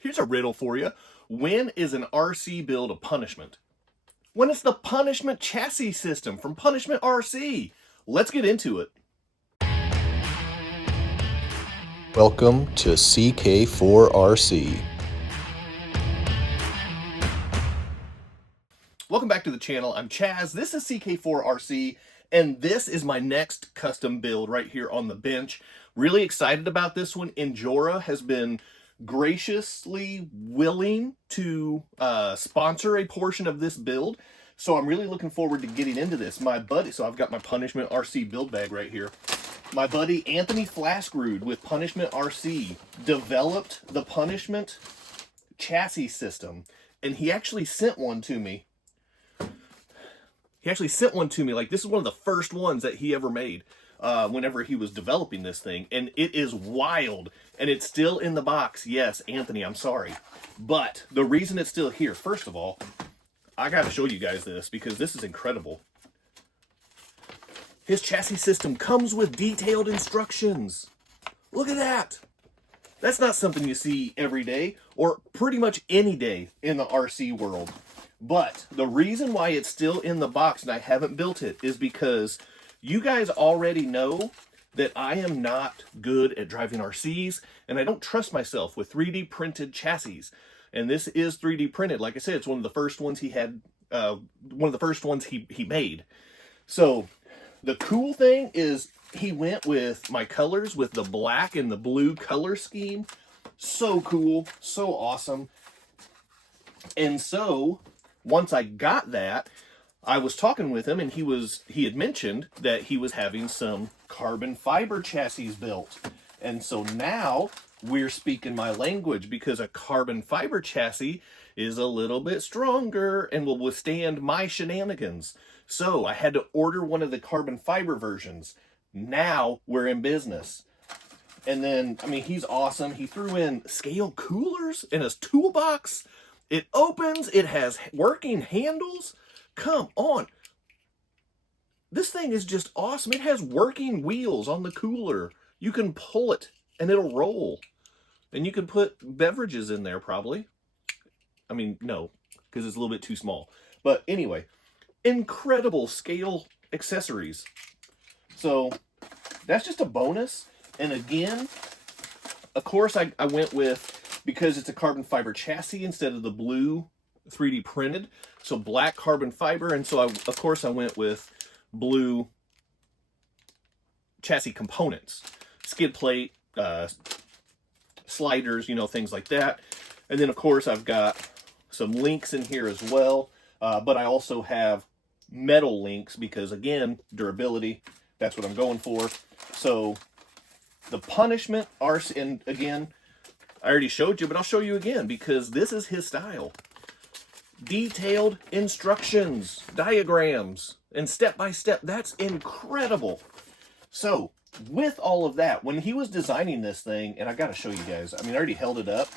Here's a riddle for you. When is an RC build a punishment? When it's the punishment chassis system from Punishment RC. Let's get into it. Welcome to CK4RC. Welcome back to the channel. I'm Chaz. This is CK4RC, and this is my next custom build right here on the bench. Really excited about this one. Injora has been graciously willing to sponsor a portion of this build, so I'm really looking forward to getting into this. My buddy, so I've got my Punishment RC build bag right here. My buddy Anthony Flaskrud with Punishment RC developed the Punishment chassis system, and he actually sent one to me. Like, this is one of the first ones that he ever made whenever he was developing this thing, and it is wild, and it's still in the box. Yes, Anthony, I'm sorry, but the reason it's still here, first of all, I got to show you guys this because this is incredible. His chassis system comes with detailed instructions. Look at that. That's not something you see every day, or pretty much any day in the RC world. But the reason why it's still in the box and I haven't built it is because you guys already know that I am not good at driving RCs, and I don't trust myself with 3D printed chassis. And this is 3D printed. Like I said, it's one of the first ones he had, one of the first ones he made. So the cool thing is he went with my colors, with the black and the blue color scheme. So cool, so awesome. And so once I got that, I was talking with him, and he had mentioned that he was having some carbon fiber chassis built. And so now we're speaking my language, because a carbon fiber chassis is a little bit stronger and will withstand my shenanigans. So I had to order one of the carbon fiber versions. Now we're in business. And then, I mean, he's awesome. He threw in scale coolers in his toolbox. It opens, it has working handles. Come on. This thing is just awesome. It has working wheels on the cooler. You can pull it and it'll roll. And you can put beverages in there probably. I mean, no, because it's a little bit too small. But anyway, incredible scale accessories. So that's just a bonus. And again, of course, I went with, because it's a carbon fiber chassis instead of the blue 3D printed, so black carbon fiber, and so of course I went with blue chassis components, skid plate, sliders, you know, things like that. And then of course I've got some links in here as well, but I also have metal links because, again, durability, that's what I'm going for. So the Punishment RC, and again, I already showed you, but I'll show you again because this is his style. Detailed instructions, diagrams, and step-by-step. That's incredible. So with all of that, when he was designing this thing, and I got to show you guys, I mean, I already held it up,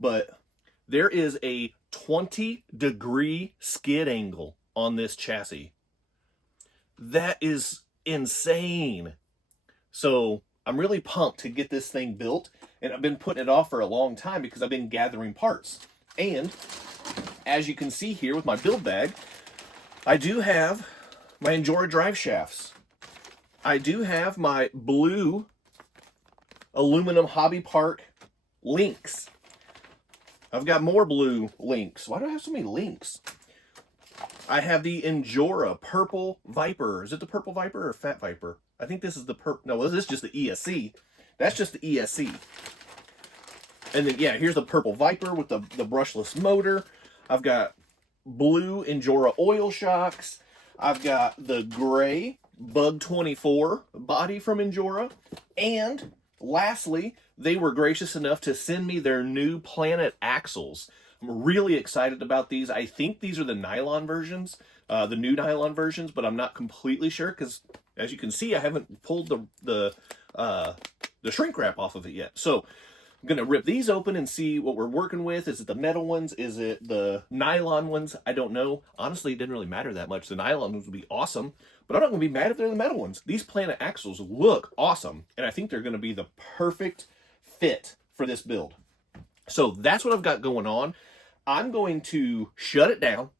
but there is a 20-degree skid angle on this chassis. That is insane. So I'm really pumped to get this thing built, and I've been putting it off for a long time because I've been gathering parts. And as you can see here with my build bag, I do have my Injora drive shafts. I do have my blue aluminum Hobby Park links. I've got more blue links. Why do I have so many links? I have the Injora Purple Viper. Is it the Purple Viper or Fat Viper? I think this is the purple. No, this is just the ESC. That's just the ESC. And then, yeah, here's the Purple Viper with the brushless motor. I've got blue Injora oil shocks. I've got the gray Bug 24 body from Injora. And lastly, they were gracious enough to send me their new Planet axles. I'm really excited about these. I think these are the nylon versions, the new nylon versions, but I'm not completely sure because, as you can see, I haven't pulled the shrink wrap off of it yet. So I'm going to rip these open and see what we're working with. Is it the metal ones? Is it the nylon ones? I don't know. Honestly, it didn't really matter that much. The nylon ones would be awesome, but I'm not going to be mad if they're the metal ones. These Planet axles look awesome, and I think they're going to be the perfect fit for this build. So that's what I've got going on. I'm going to shut it down.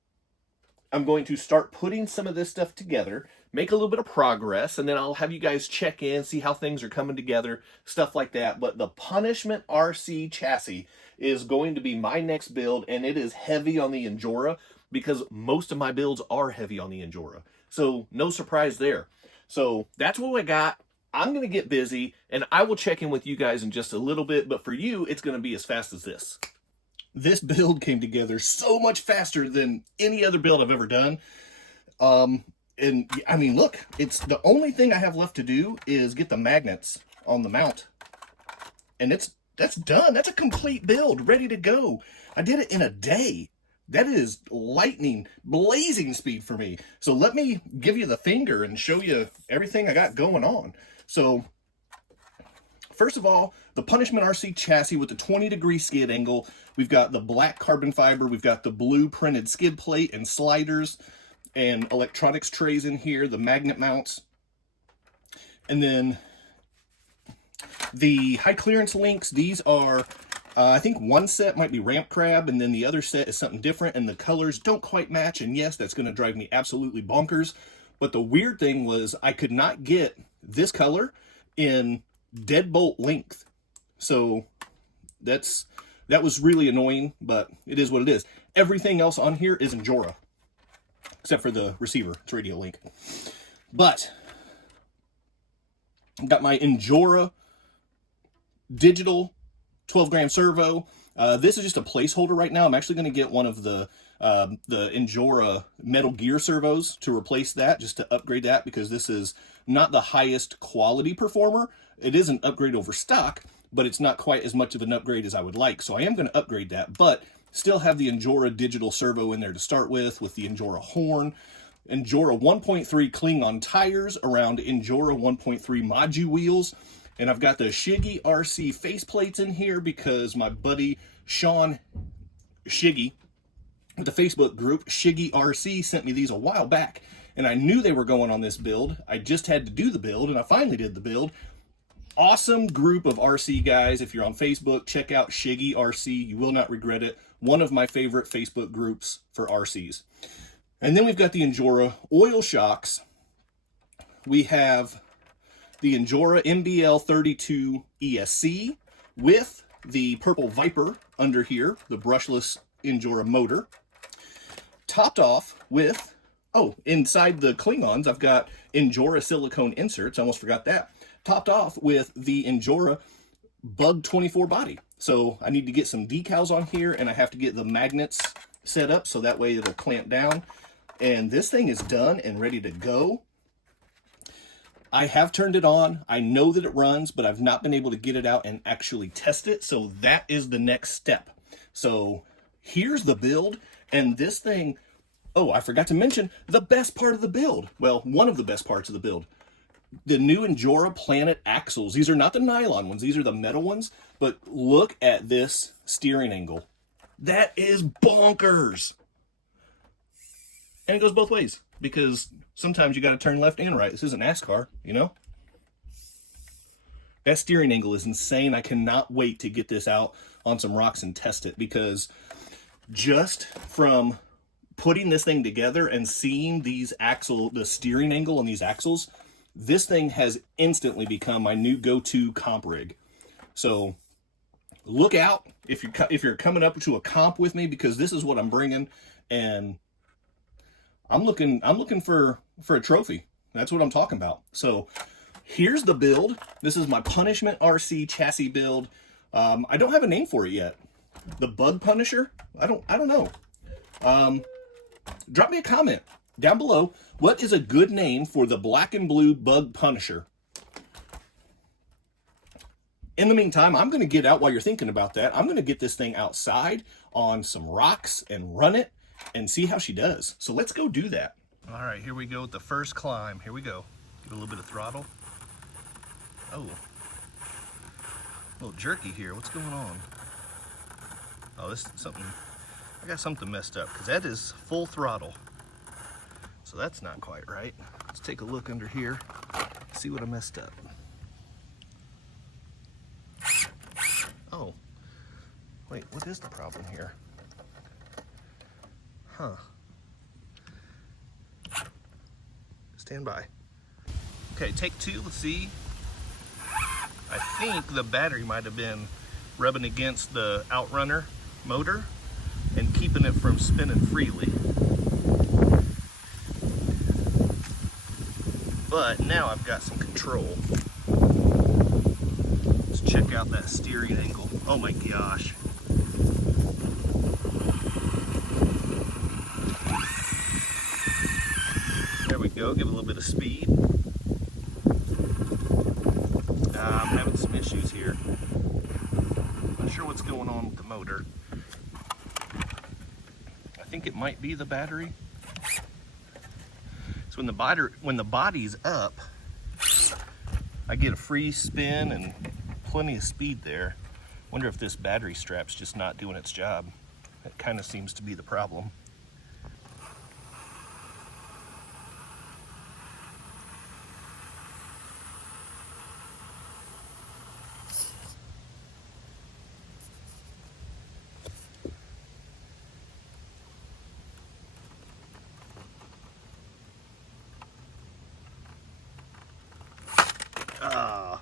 I'm going to start putting some of this stuff together, make a little bit of progress, and then I'll have you guys check in, see how things are coming together, stuff like that. But the Punishment RC chassis is going to be my next build, and it is heavy on the Injora because most of my builds are heavy on the Injora. So no surprise there. So that's what I got. I'm going to get busy, and I will check in with you guys in just a little bit, but for you, it's going to be as fast as this. This build came together so much faster than any other build I've ever done. And I mean, look, it's the only thing I have left to do is get the magnets on the mount. And that's done. That's a complete build, ready to go. I did it in a day. That is lightning, blazing speed for me. So let me give you the finger and show you everything I got going on. So first of all, the Punishment RC chassis with the 20-degree skid angle. We've got the black carbon fiber. We've got the blue printed skid plate and sliders and electronics trays in here, the magnet mounts. And then the high clearance links, these are, I think one set might be Ramp Crab, and then the other set is something different, and the colors don't quite match, and yes, that's going to drive me absolutely bonkers. But the weird thing was I could not get this color in deadbolt length. So that was really annoying, but it is what it is. Everything else on here is Injora, except for the receiver. It's radio link. But I've got my Injora digital 12-gram servo. This is just a placeholder right now. I'm actually going to get one of the Injora Metal Gear servos to replace that, just to upgrade that, because this is not the highest quality performer. It is an upgrade over stock, but it's not quite as much of an upgrade as I would like. So I am going to upgrade that, but still have the Injora digital servo in there to start with the Injora horn. Injora 1.3 Klingon tires around Injora 1.3 Maju wheels. And I've got the Shiggy RC faceplates in here because my buddy Sean Shiggy with the Facebook group Shiggy RC sent me these a while back. And I knew they were going on this build. I just had to do the build, and I finally did the build. Awesome group of RC guys. If you're on Facebook, check out Shiggy RC. You will not regret it. One of my favorite Facebook groups for RCs. And then we've got the Injora oil shocks. We have the Injora MBL 32 ESC with the purple Viper under here, the brushless Injora motor. Topped off with, inside the Klingons, I've got Injora silicone inserts. I almost forgot that. Topped off with the Injora Bug 24 body. So I need to get some decals on here, and I have to get the magnets set up so that way it'll clamp down. And this thing is done and ready to go. I have turned it on. I know that it runs, but I've not been able to get it out and actually test it. So that is the next step. So here's the build. And this thing, I forgot to mention the best part of the build. Well, one of the best parts of the build. The new Injora Planet axles. These are not the nylon ones. These are the metal ones. But look at this steering angle. That is bonkers. And it goes both ways, because sometimes you got to turn left and right. This isn't NASCAR, you know? That steering angle is insane. I cannot wait to get this out on some rocks and test it, because just from putting this thing together and seeing the steering angle on these axles, this thing has instantly become my new go-to comp rig. So look out if you're coming up to a comp with me, because this is what I'm bringing, and I'm looking for a trophy. That's what I'm talking about. So here's the build. This is my Punishment RC chassis build. I don't have a name for it yet. The Bug Punisher? I don't know. Drop me a comment down below. What is a good name for the black and blue Bug Punisher? In the meantime, I'm going to get out while you're thinking about that. I'm going to get this thing outside on some rocks and run it and see how she does. So let's go do that. All right, here we go with the first climb. Here we go. Give it a little bit of throttle. Oh, a little jerky here. What's going on? Oh, this is something. I got something messed up, because that is full throttle. So that's not quite right. Let's take a look under here, see what I messed up. Oh, Wait, what is the problem here? Huh. Stand by. Okay, take two, let's see. I think the battery might have been rubbing against the outrunner motor and keeping it from spinning freely. But now I've got some control. Let's check out that steering angle. Oh my gosh. There we go, give it a little bit of speed. I'm having some issues here. Not sure what's going on with the motor. I think it might be the battery. So when the body's up, I get a free spin and plenty of speed there. Wonder if this battery strap's just not doing its job. That kind of seems to be the problem.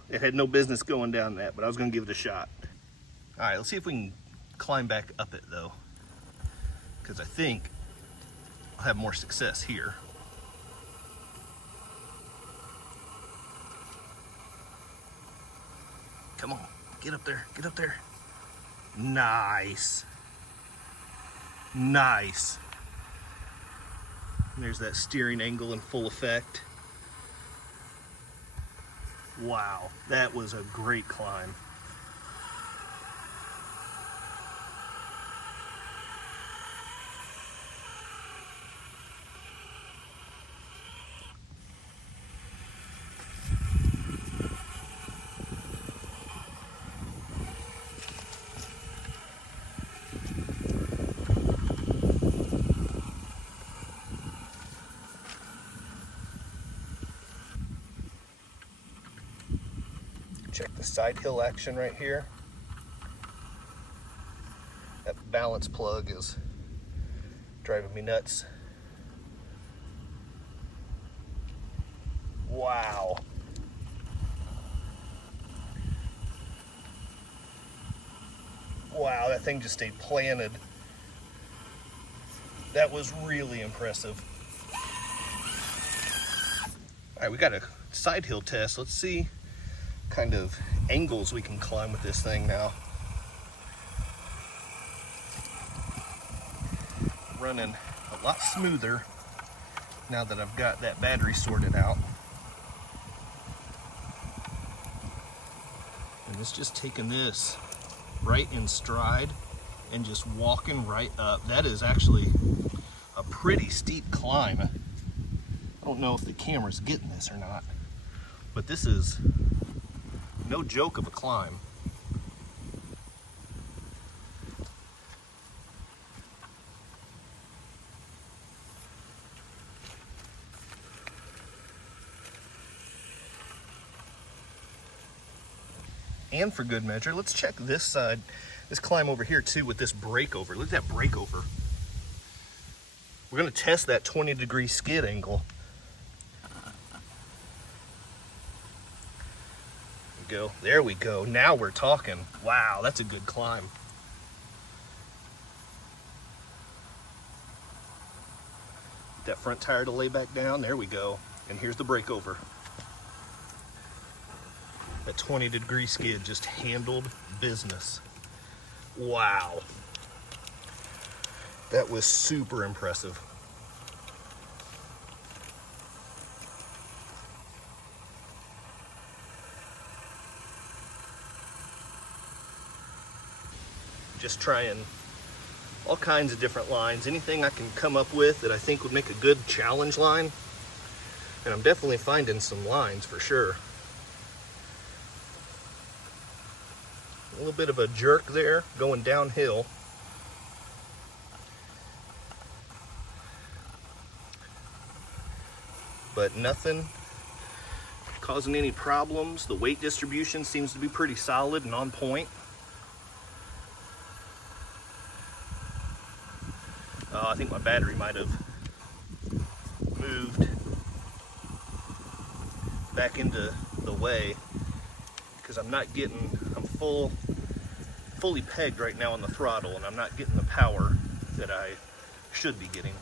It had no business going down that, but I was gonna give it a shot. All right, let's see if we can climb back up it though, because I think I'll have more success here. Come on, get up there, get up there. Nice. Nice. And there's that steering angle in full effect. Wow, that was a great climb. Check the side hill action right here. That balance plug is driving me nuts. Wow. Wow, that thing just stayed planted. That was really impressive. All right, we got a side hill test. Let's see kind of angles we can climb with this thing now. Running a lot smoother now that I've got that battery sorted out. And it's just taking this right in stride and just walking right up. That is actually a pretty steep climb. I don't know if the camera's getting this or not, but this is no joke of a climb. And for good measure, let's check this side, this climb over here too with this breakover. Look at that breakover. We're gonna test that 20-degree skid angle. Go. There we go. Now we're talking. Wow, that's a good climb. Get that front tire to lay back down. There we go. And here's the breakover. That 20-degree skid just handled business. Wow. That was super impressive. Just trying all kinds of different lines, anything I can come up with that I think would make a good challenge line. And I'm definitely finding some lines for sure. A little bit of a jerk there going downhill. But nothing causing any problems. The weight distribution seems to be pretty solid and on point. I think my battery might have moved back into the way, because I'm fully pegged right now on the throttle, and I'm not getting the power that I should be getting.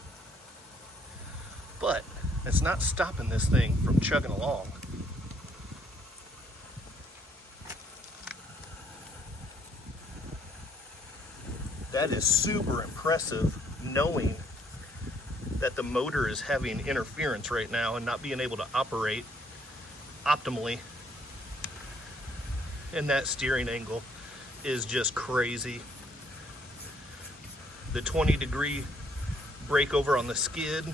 But it's not stopping this thing from chugging along. That is super impressive, knowing that the motor is having interference right now and not being able to operate optimally. And that steering angle is just crazy. The 20-degree breakover on the skid.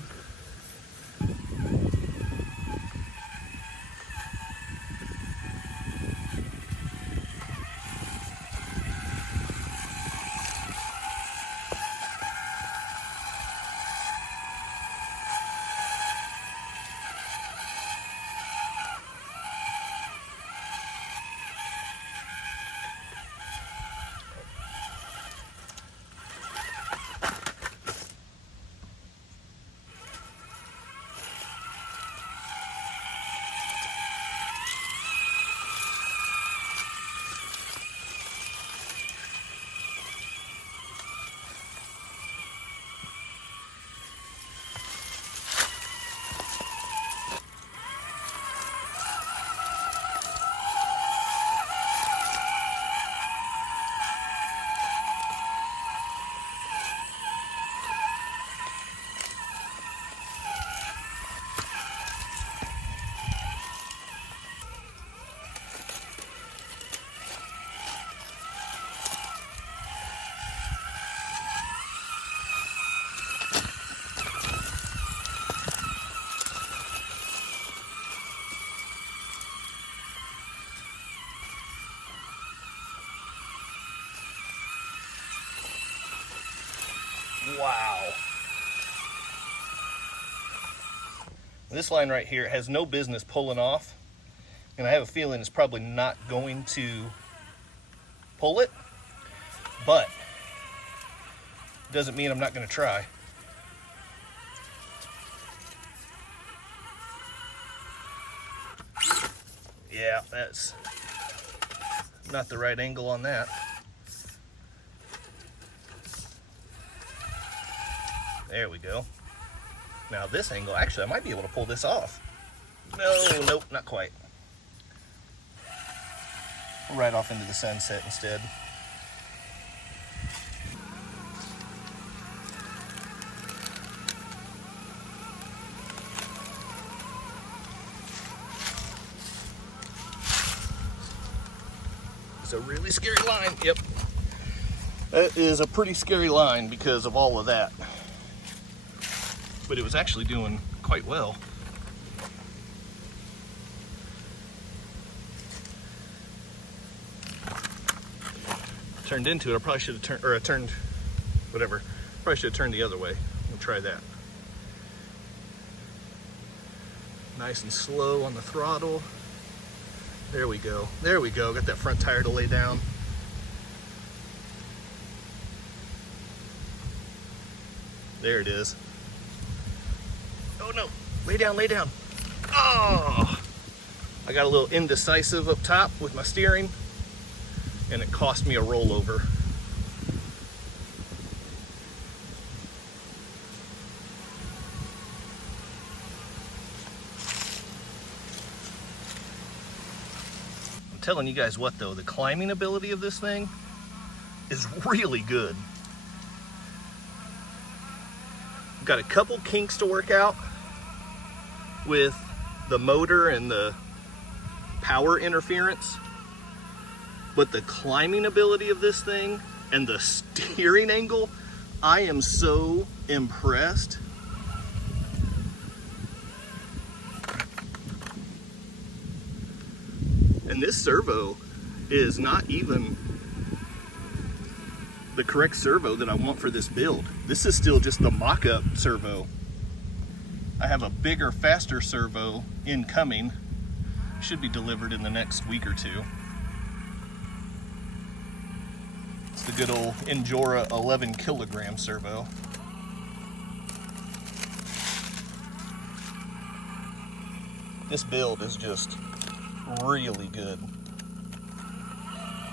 Wow. This line right here has no business pulling off, and I have a feeling it's probably not going to pull it, but doesn't mean I'm not going to try. Yeah, that's not the right angle on that. There we go. Now this angle, actually I might be able to pull this off. No, nope, not quite. Right off into the sunset instead. It's a really scary line. Yep. That is a pretty scary line because of all of that. But it was actually doing quite well. Turned into it. I probably should have turned, or turned, whatever. Probably should have turned the other way. We'll try that. Nice and slow on the throttle. There we go. There we go. Got that front tire to lay down. There it is. Oh no, lay down, lay down. Oh, I got a little indecisive up top with my steering, and it cost me a rollover. I'm telling you guys what though, the climbing ability of this thing is really good. Got a couple kinks to work out with the motor and the power interference, but the climbing ability of this thing and the steering angle, I am so impressed. And this servo is not even the correct servo that I want for this build. This is still just the mock-up servo. I have a bigger, faster servo incoming. Should be delivered in the next week or two. It's the good old Injora 11 kilogram servo. This build is just really good.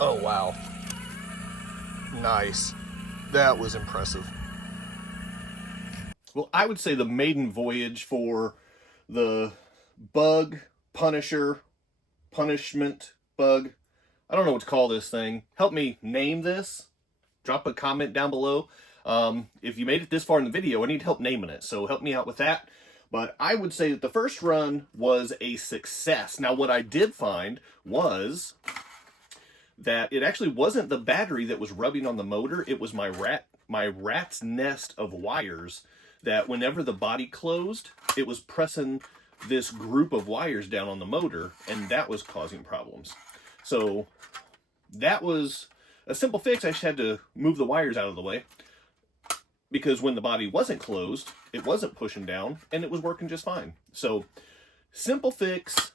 Oh, wow. Nice. That was impressive. Well, I would say the maiden voyage for the bug, punisher, punishment bug. I don't know what to call this thing. Help me name this. Drop a comment down below. If you made it this far in the video, I need help naming it, so help me out with that. But I would say that the first run was a success. Now, what I did find was that it actually wasn't the battery that was rubbing on the motor. It was my rat's nest of wires that whenever the body closed, it was pressing this group of wires down on the motor, and that was causing problems. So that was a simple fix. I just had to move the wires out of the way, because when the body wasn't closed, it wasn't pushing down, and it was working just fine. So, simple fix.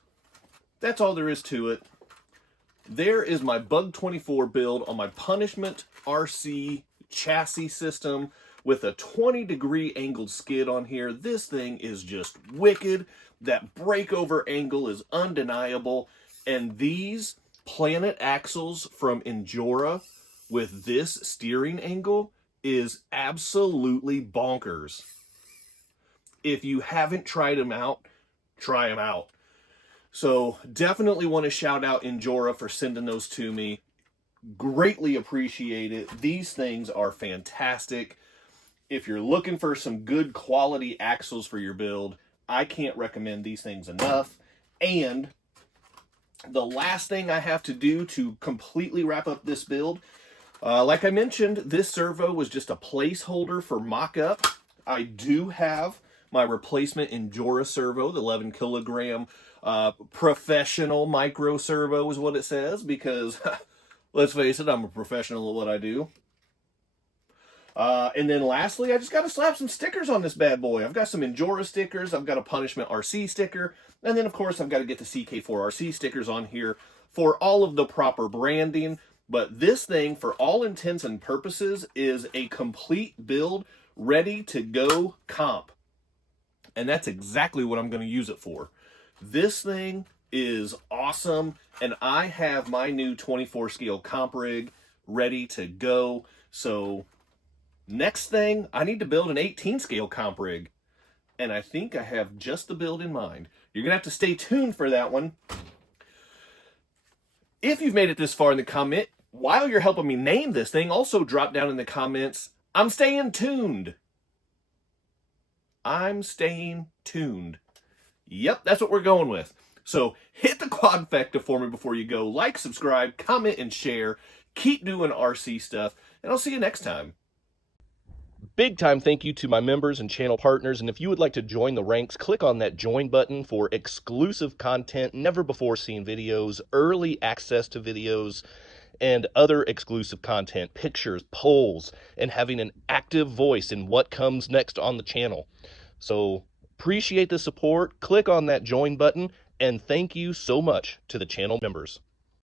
That's all there is to it. There is my Bug 24 build on my Punishment RC chassis system with a 20-degree angled skid on here. This thing is just wicked. That breakover angle is undeniable. And these Planet axles from Injora with this steering angle is absolutely bonkers. If you haven't tried them out, try them out. So definitely want to shout out Injora for sending those to me. Greatly appreciate it. These things are fantastic. If you're looking for some good quality axles for your build, I can't recommend these things enough. And the last thing I have to do to completely wrap up this build, like I mentioned, this servo was just a placeholder for mock-up. I do have my replacement Injora servo, the 11 kilogram professional micro servo is what it says, because let's face it, I'm a professional at what I do. And then lastly, I just got to slap some stickers on this bad boy. I've got some Injora stickers, I've got a Punishment RC sticker, and then of course I've got to get the CK4RC stickers on here for all of the proper branding. But this thing, for all intents and purposes, is a complete build ready to go comp. And that's exactly what I'm going to use it for. This thing is awesome, and I have my new 24 scale comp rig ready to go. So next thing, I need to build an 18 scale comp rig, and I think I have just the build in mind. You're gonna have to stay tuned for that one. If you've made it this far in the comment, while you're helping me name this thing, also drop down in the comments, I'm staying tuned. I'm staying tuned. Yep, that's what we're going with. So hit the quadfecta for me before you go. Like, subscribe, comment, and share. Keep doing RC stuff, and I'll see you next time. Big time thank you to my members and channel partners, and if you would like to join the ranks, click on that join button for exclusive content, never before seen videos, early access to videos, and other exclusive content, pictures, polls, and having an active voice in what comes next on the channel. So appreciate the support. Click on that join button, and thank you so much to the channel members.